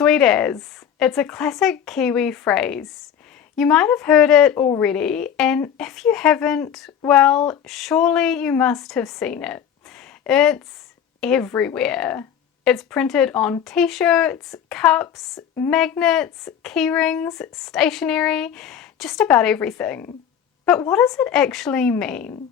Sweet as. It's a classic Kiwi phrase. You might have heard it already, and if you haven't, well, surely you must have seen it. It's everywhere. It's printed on t-shirts, cups, magnets, keyrings, stationery, just about everything. But what does it actually mean?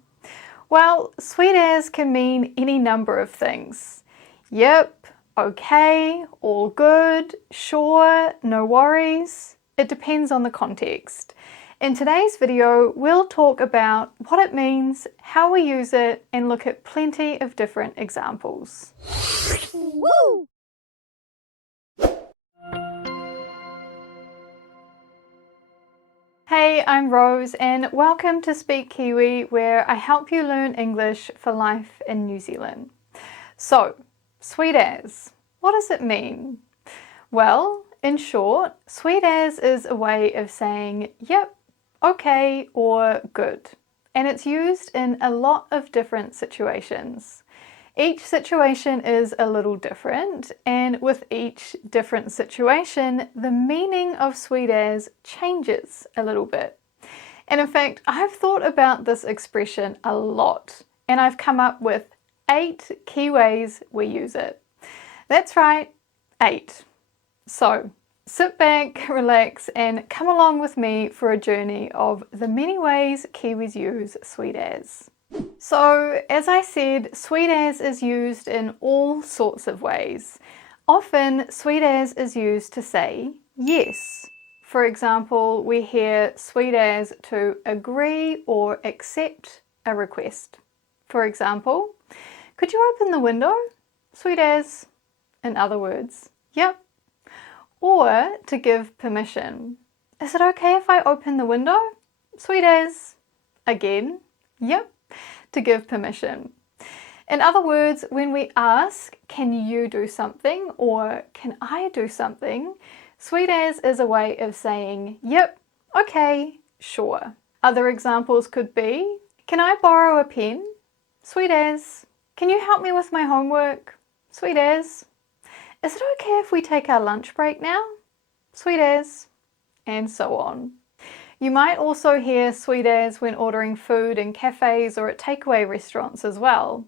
Well, sweet as can mean any number of things. Yep, okay, all good, sure, no worries. It depends on the context. In today's video, we'll talk about what it means, how we use it, and look at plenty of different examples. Woo! Hey, I'm Rose and welcome to Speak Kiwi, where I help you learn English for life in New Zealand. So, sweet as. What does it mean? Well, in short, sweet as is a way of saying yep, okay, or good. And it's used in a lot of different situations. Each situation is a little different, and with each different situation, the meaning of sweet as changes a little bit. And in fact, I've thought about this expression a lot, and I've come up with 8 key ways we use it. That's right, 8. So, sit back, relax, and come along with me for a journey of the many ways Kiwis use sweet as. So, as I said, sweet as is used in all sorts of ways. Often, sweet as is used to say yes. For example, we hear sweet as to agree or accept a request. For example, could you open the window? Sweet as. In other words, yep. Or to give permission. Is it okay if I open the window? Sweet as. Again, yep. To give permission. In other words, when we ask, can you do something or can I do something, sweet as is a way of saying, yep, okay, sure. Other examples could be, can I borrow a pen? Sweet as. Can you help me with my homework? Sweet as. Is it okay if we take our lunch break now? Sweet as. And so on. You might also hear sweet as when ordering food in cafes or at takeaway restaurants as well.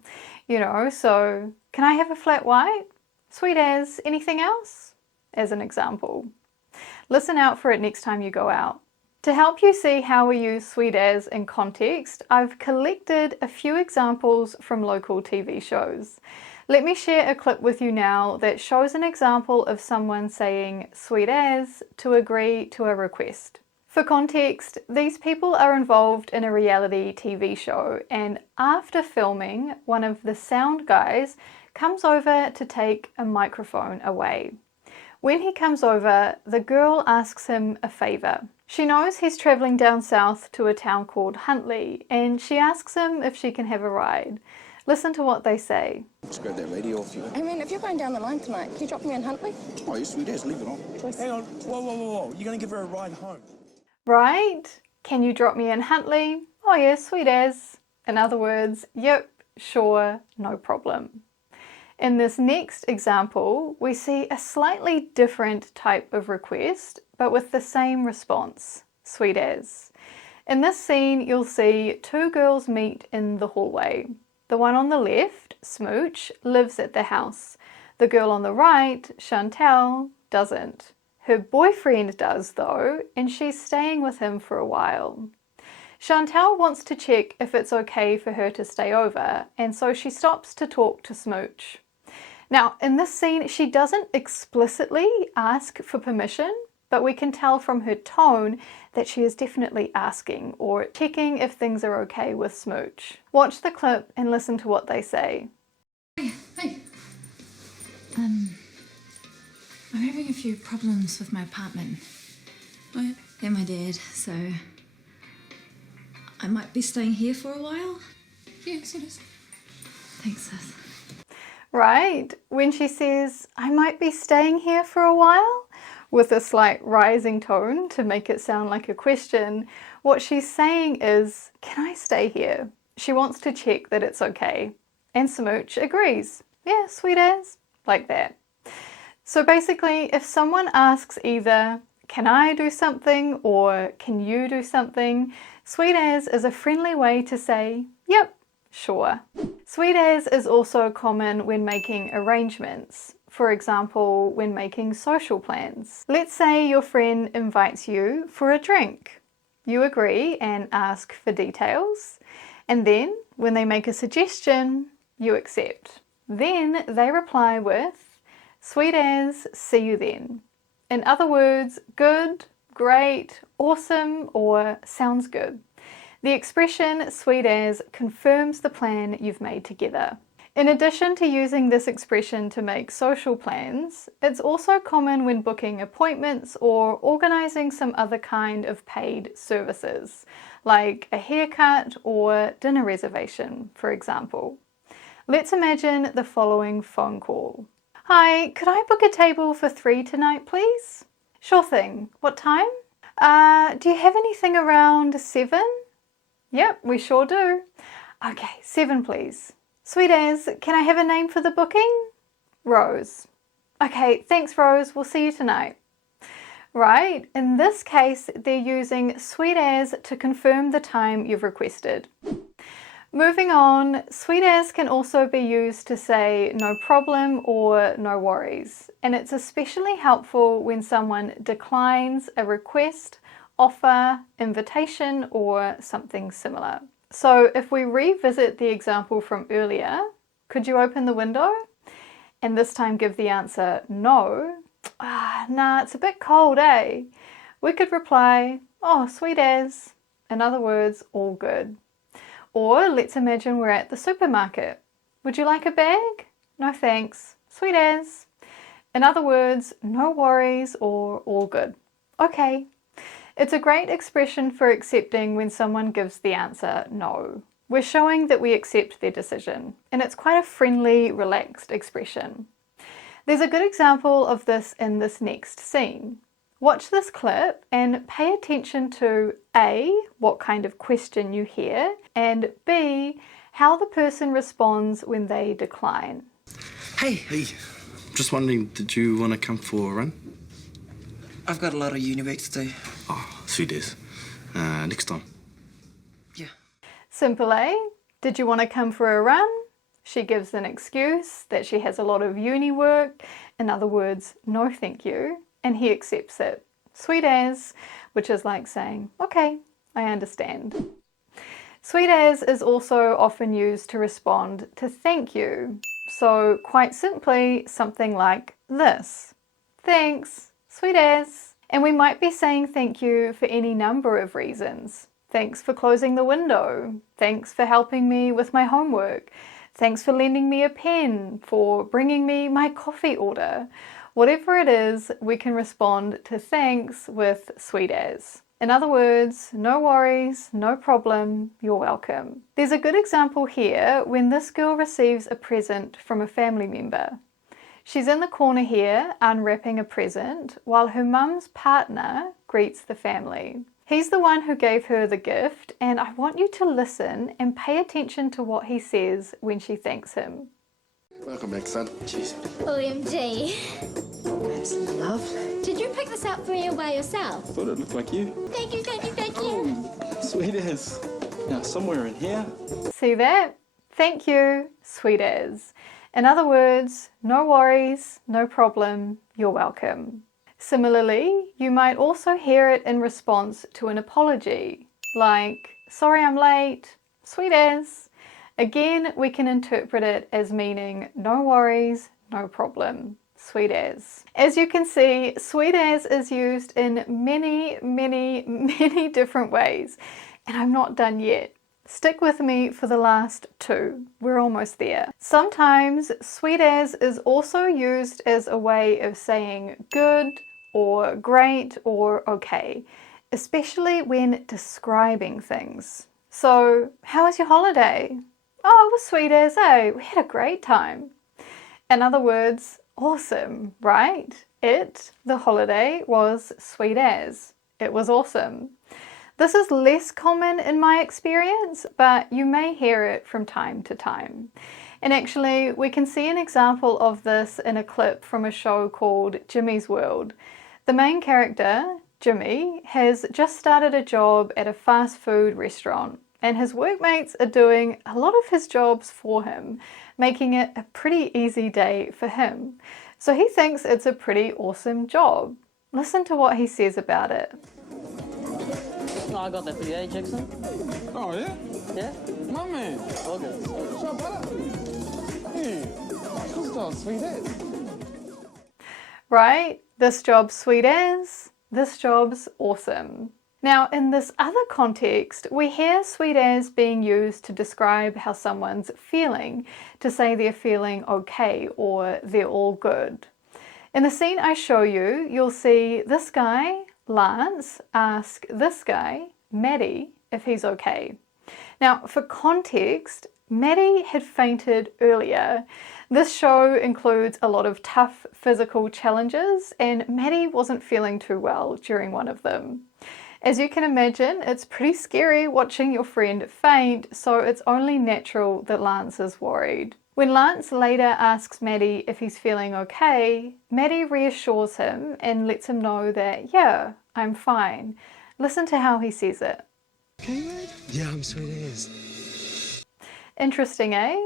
So can I have a flat white? Sweet as. Anything else? As an example. Listen out for it next time you go out. To help you see how we use sweet as in context, I've collected a few examples from local TV shows. Let me share a clip with you now that shows an example of someone saying sweet as to agree to a request. For context, these people are involved in a reality TV show, and after filming, one of the sound guys comes over to take a microphone away. When he comes over, the girl asks him a favour. She knows he's travelling down south to a town called Huntly, and she asks him if she can have a ride. Listen to what they say. Just grab that radio off you. I mean, if you're going down the line tonight, can you drop me in Huntly? Oh, you're sweet as. Leave it on. Hang on. Whoa. You're going to give her a ride home? Right? Can you drop me in Huntly? Oh yeah, sweet as. In other words, yep, sure, no problem. In this next example, we see a slightly different type of request, but with the same response, sweet as. In this scene, you'll see 2 girls meet in the hallway. The one on the left, Smooch, lives at the house. The girl on the right, Chantal, doesn't. Her boyfriend does though, and she's staying with him for a while. Chantal wants to check if it's okay for her to stay over, and so she stops to talk to Smooch. Now, in this scene, she doesn't explicitly ask for permission, but we can tell from her tone that she is definitely asking or checking if things are okay with Smooch. Watch the clip and listen to what they say. Hey. I'm having a few problems with my apartment. Oh, yeah, my dad, so I might be staying here for a while. Yes, it is. Thanks, sis. Right, when she says, I might be staying here for a while, with a slight rising tone to make it sound like a question, what she's saying is, can I stay here? She wants to check that it's okay. And Smooch agrees. Yeah, sweet as. Like that. So basically, if someone asks either, can I do something or can you do something, sweet as is a friendly way to say, yep, sure. Sweet as is also common when making arrangements. For example, when making social plans. Let's say your friend invites you for a drink. You agree and ask for details. And then, when they make a suggestion, you accept. Then they reply with, sweet as, see you then. In other words, good, great, awesome, or sounds good. The expression sweet as confirms the plan you've made together. In addition to using this expression to make social plans, it's also common when booking appointments or organising some other kind of paid services, like a haircut or dinner reservation, for example. Let's imagine the following phone call. Hi, could I book a table for 3 tonight, please? Sure thing. What time? Do you have anything around 7? Yep, we sure do. Okay, 7 please. Sweet as, can I have a name for the booking? Rose. Okay, thanks Rose, we'll see you tonight. Right, in this case, they're using sweet as to confirm the time you've requested. Moving on, sweet as can also be used to say no problem or no worries, and it's especially helpful when someone declines a request, offer, invitation, or something similar. So if we revisit the example from earlier, could you open the window? And this time give the answer no. Nah, it's a bit cold, eh? We could reply, oh, sweet as. In other words, all good. Or let's imagine we're at the supermarket. Would you like a bag? No thanks. Sweet as. In other words, no worries or all good. Okay. It's a great expression for accepting when someone gives the answer no. We're showing that we accept their decision, and it's quite a friendly, relaxed expression. There's a good example of this in this next scene. Watch this clip and pay attention to A, what kind of question you hear, and B, how the person responds when they decline. Hey, Just wondering, did you want to come for a run? I've got a lot of uni work to do. Oh, sweet as. Next time. Yeah. Simple, eh? Did you want to come for a run? She gives an excuse that she has a lot of uni work. In other words, no thank you. And he accepts it. Sweet as, which is like saying, okay, I understand. Sweet as is also often used to respond to thank you. So quite simply, something like this. Thanks, sweet as. And we might be saying thank you for any number of reasons. Thanks for closing the window. Thanks for helping me with my homework. Thanks for lending me a pen, for bringing me my coffee order. Whatever it is, we can respond to thanks with sweet as. In other words, no worries, no problem, you're welcome. There's a good example here when this girl receives a present from a family member. She's in the corner here unwrapping a present while her mum's partner greets the family. He's the one who gave her the gift, and I want you to listen and pay attention to what he says when she thanks him. Welcome back, son. Cheers. OMG. That's lovely. Did you pick this out for me all by yourself? Thought it looked like you. Thank you, thank you, thank you. Sweet as. Now, somewhere in here. See that? Thank you, sweet as. In other words, no worries, no problem, you're welcome. Similarly, you might also hear it in response to an apology, like, sorry I'm late, sweet as. Again, we can interpret it as meaning no worries, no problem, sweet as. As you can see, sweet as is used in many, many, many different ways, and I'm not done yet. Stick with me for the last 2. We're almost there. Sometimes sweet as is also used as a way of saying good or great or okay, especially when describing things. So, how was your holiday? Oh, it was sweet as, eh? We had a great time. In other words, awesome, right? The holiday, was sweet as. It was awesome. This is less common in my experience, but you may hear it from time to time. And actually, we can see an example of this in a clip from a show called Jimmy's World. The main character, Jimmy, has just started a job at a fast food restaurant, and his workmates are doing a lot of his jobs for him, making it a pretty easy day for him. So he thinks it's a pretty awesome job. Listen to what he says about it. No, I got that for you, eh, Jackson? Oh, yeah? Yeah? My man. All good. Shut up. Hey, who's that sweet ass? Right? This job's sweet as, this job's awesome. Now, in this other context, we hear sweet as being used to describe how someone's feeling, to say they're feeling okay or they're all good. In the scene I show you, you'll see this guy, Lance, ask this guy, Maddie, if he's okay. Now, for context, Maddie had fainted earlier. This show includes a lot of tough physical challenges, and Maddie wasn't feeling too well during one of them. As you can imagine, it's pretty scary watching your friend faint, so it's only natural that Lance is worried. When Lance later asks Maddie if he's feeling okay, Maddie reassures him and lets him know that, yeah, I'm fine. Listen to how he says it. Okay, man? Yeah, I'm sweet as. Interesting, eh?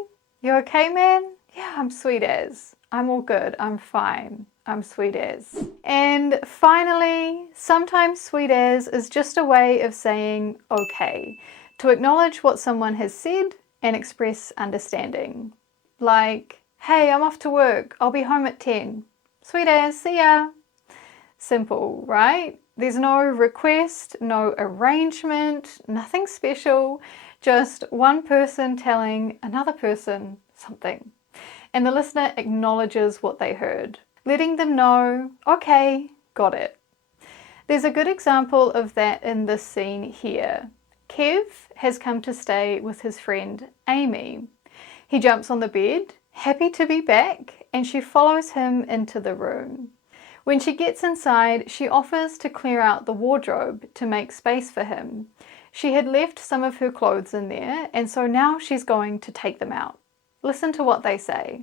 You okay, man? Yeah, I'm sweet as. I'm all good. I'm fine. I'm sweet as. And finally, sometimes sweet as is just a way of saying okay, to acknowledge what someone has said and express understanding. Like, hey, I'm off to work. I'll be home at 10. Sweet as, see ya. Simple, right? There's no request, no arrangement, nothing special, just one person telling another person something. And the listener acknowledges what they heard, letting them know, okay, got it. There's a good example of that in this scene here. Kev has come to stay with his friend Amy. He jumps on the bed, happy to be back, and she follows him into the room. When she gets inside, she offers to clear out the wardrobe to make space for him. She had left some of her clothes in there, and so now she's going to take them out. Listen to what they say.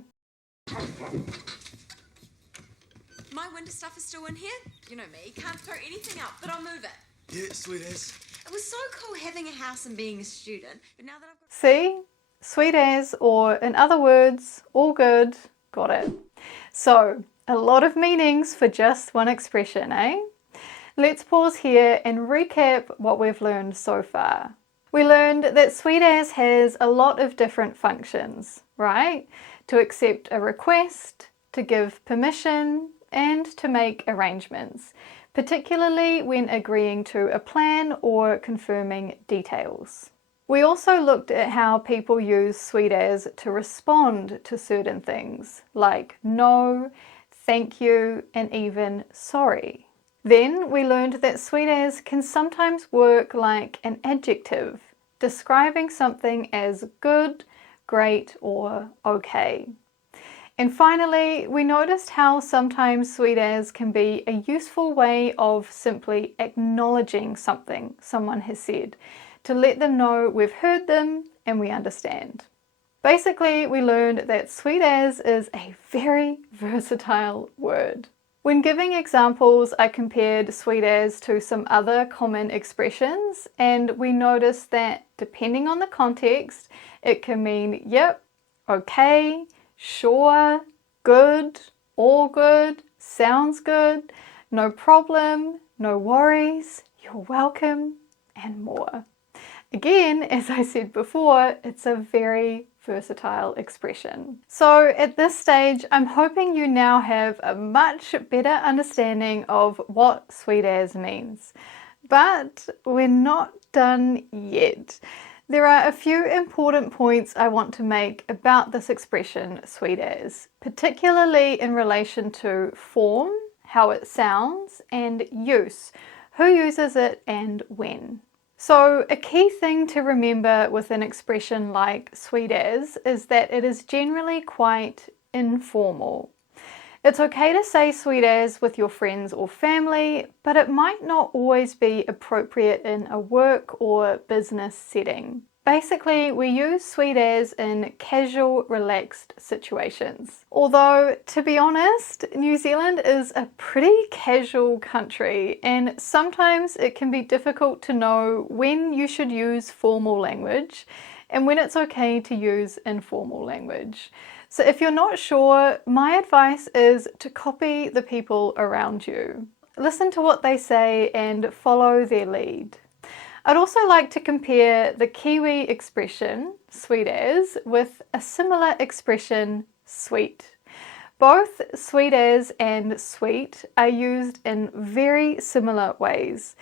My winter stuff is still in here. You know me, can't throw anything out, but I'll move it. Yeah, sweet as. It was so cool having a house and being a student, but now that I've got... See? Sweet as, or in other words, all good, got it. So, a lot of meanings for just one expression, eh? Let's pause here and recap what we've learned so far. We learned that sweet as has a lot of different functions, right? To accept a request, to give permission, and to make arrangements, particularly when agreeing to a plan or confirming details. We also looked at how people use sweet as to respond to certain things, like no, thank you, and even sorry. Then we learned that sweet as can sometimes work like an adjective, describing something as good, great, or okay. And finally, we noticed how sometimes sweet as can be a useful way of simply acknowledging something someone has said, to let them know we've heard them and we understand. Basically, we learned that sweet as is a very versatile word. When giving examples, I compared sweet as to some other common expressions, and we noticed that depending on the context, it can mean yep, okay, sure, good, all good, sounds good, no problem, no worries, you're welcome, and more. Again, as I said before, it's a very versatile expression. So at this stage, I'm hoping you now have a much better understanding of what sweet as means. But we're not done yet. There are a few important points I want to make about this expression sweet as, particularly in relation to form, how it sounds, and use, who uses it and when. So a key thing to remember with an expression like sweet as is that it is generally quite informal. It's okay to say sweet as with your friends or family, but it might not always be appropriate in a work or business setting. Basically, we use sweet as in casual, relaxed situations. Although, to be honest, New Zealand is a pretty casual country, and sometimes it can be difficult to know when you should use formal language and when it's okay to use informal language. So if you're not sure, my advice is to copy the people around you. Listen to what they say and follow their lead. I'd also like to compare the Kiwi expression, sweet as, with a similar expression, sweet. Both sweet as and sweet are used in very similar ways.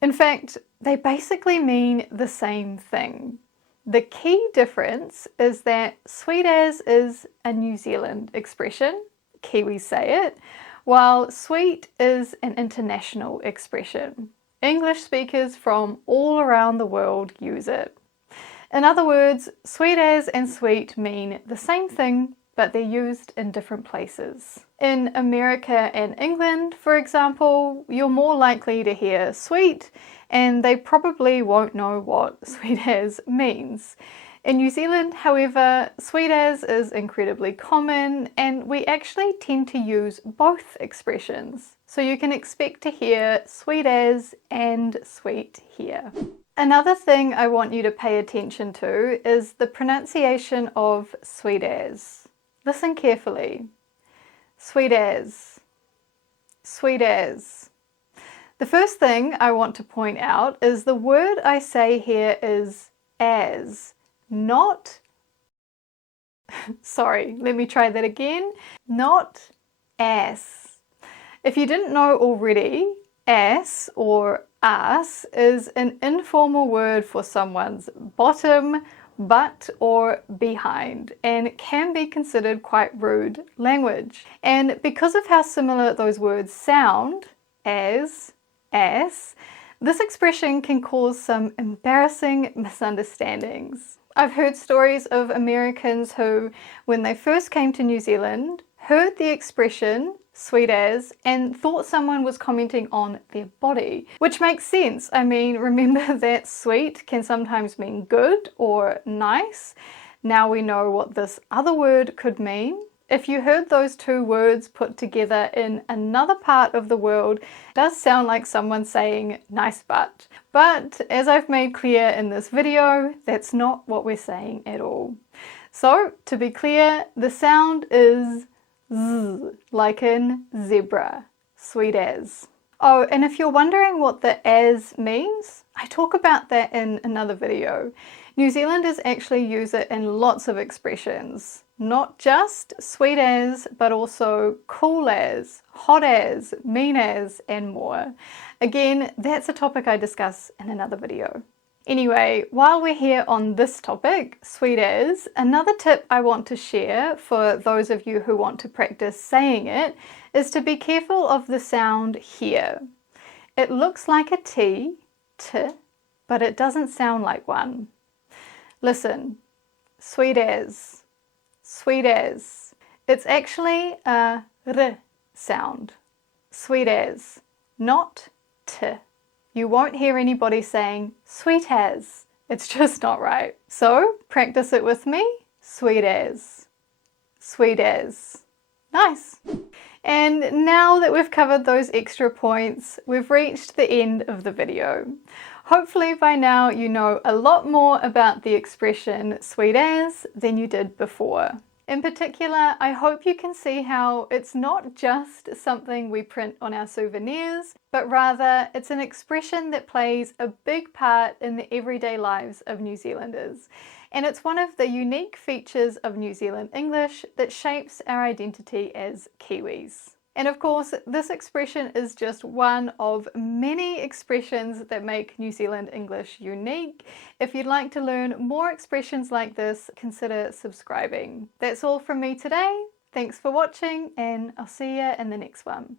In fact, they basically mean the same thing. The key difference is that sweet as is a New Zealand expression, Kiwis say it, while sweet is an international expression. English speakers from all around the world use it. In other words, sweet as and sweet mean the same thing, but they're used in different places. In America and England, for example, you're more likely to hear sweet, and they probably won't know what sweet as means. In New Zealand, however, sweet as is incredibly common, and we actually tend to use both expressions. So you can expect to hear sweet as and sweet here. Another thing I want you to pay attention to is the pronunciation of sweet as. Listen carefully. Sweet as. Sweet as. The first thing I want to point out is the word I say here is as, not, sorry, let me try that again, not ass. If you didn't know already, ass or ass is an informal word for someone's bottom, butt or behind, and can be considered quite rude language. And because of how similar those words sound, as, ass, this expression can cause some embarrassing misunderstandings. I've heard stories of Americans who, when they first came to New Zealand, heard the expression sweet as and thought someone was commenting on their body, which makes sense. I mean, remember that sweet can sometimes mean good or nice. Now we know what this other word could mean. If you heard those two words put together in another part of the world, it does sound like someone saying nice butt. But as I've made clear in this video, that's not what we're saying at all. So to be clear, the sound is z, like in zebra, sweet as. Oh, and if you're wondering what the as means, I talk about that in another video. New Zealanders actually use it in lots of expressions. Not just sweet as, but also cool as, hot as, mean as, and more. Again, that's a topic I discuss in another video. Anyway, while we're here on this topic, sweet as, another tip I want to share for those of you who want to practice saying it is to be careful of the sound here. It looks like a T, but it doesn't sound like one. Listen, sweet as, sweet as. It's actually a R sound, sweet as, not T. You won't hear anybody saying sweet as. It's just not right. So practice it with me. Sweet as. Sweet as. Nice. And now that we've covered those extra points, we've reached the end of the video. Hopefully by now you know a lot more about the expression sweet as than you did before. In particular, I hope you can see how it's not just something we print on our souvenirs, but rather it's an expression that plays a big part in the everyday lives of New Zealanders. And it's one of the unique features of New Zealand English that shapes our identity as Kiwis. And of course, this expression is just one of many expressions that make New Zealand English unique. If you'd like to learn more expressions like this, consider subscribing. That's all from me today. Thanks for watching, and I'll see you in the next one.